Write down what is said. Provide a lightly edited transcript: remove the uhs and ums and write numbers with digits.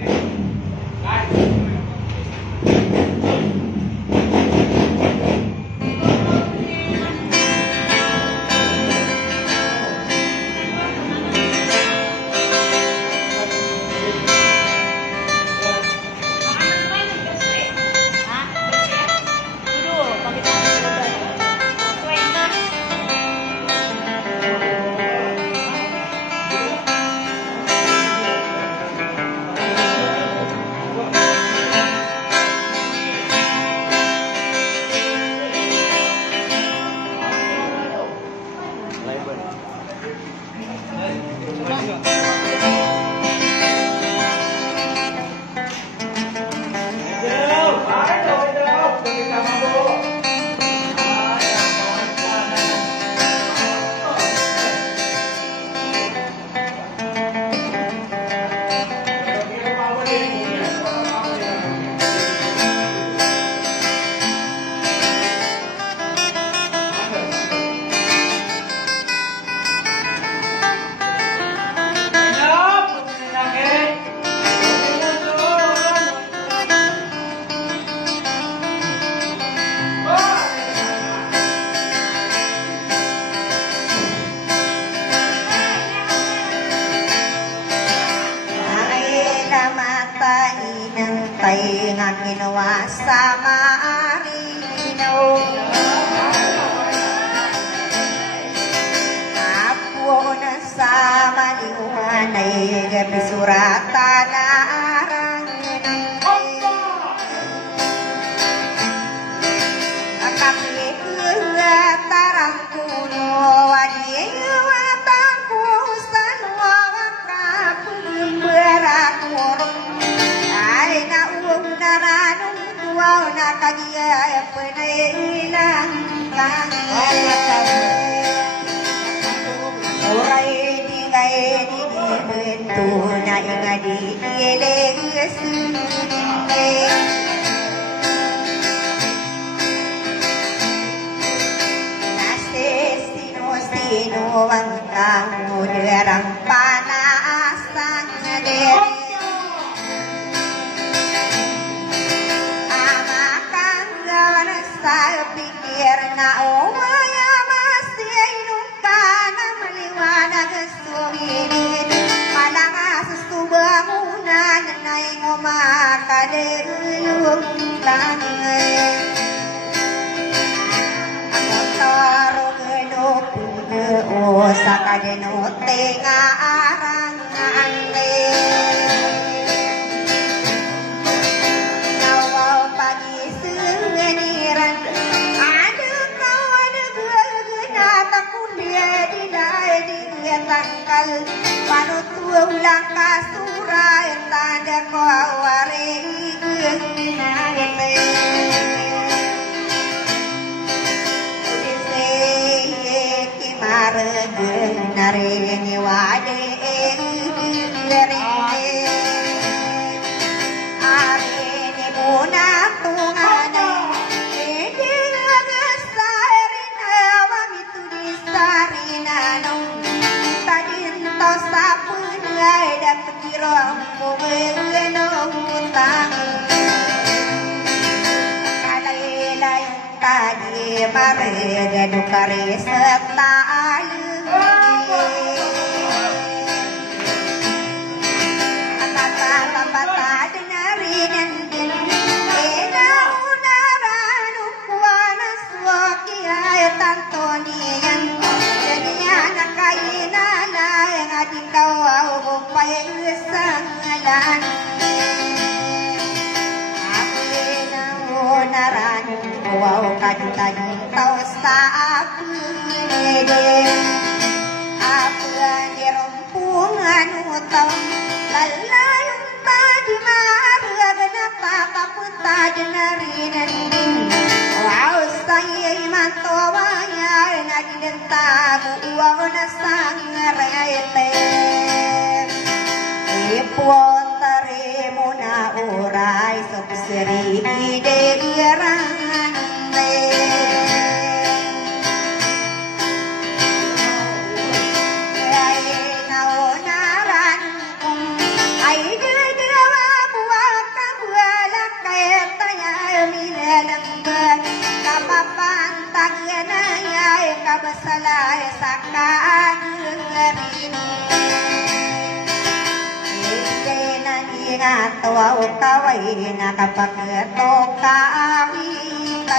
live. Taingan ginawa sa marino Apo na sa maliwan ay gabi suratan na arang Akapit tarang kuno wadiwatang kusan wawakapun berakurung Ay naung naranong tuwaw na kanya panailang kangen Oray di ngay di bento na inga di ilegas Nase sino ang kamunerang panaasang deri Saya pikir na umaya masih nungka na maliwanag sumilid Malangas bangunan na ngumakadilong langit Ako tarong nupuno sa kadinote nga arang angin Tangkal panutuw lang kasuray tanda ko awari ginagate Udise kimarag narini wade lerine Ari ni muna tungane Hindi nagasarin awang itu disarina nung Tadinto sa punay Daktirang mumenong utang Kalaylay tadi Marega dukari setay Kata-kata denarinan Enaunaran Ukwana suwaki ay tantonian Jadinya nakainala Yang ating kawaw Upay isang alan Akinaunaran Kawaw kadutagitaw sa akin Ako nirumpungan utaw Lalayong tadi marag Napakapunta denarinan Wow, saya'y mantowaya Nagidentago uwaw na sangarete Ipon tari mo na uray Soksiri idegerande Ay naunaran kong Ay gagawa ตัวอุกไว้นะกับปะเกิดโตกาวิไล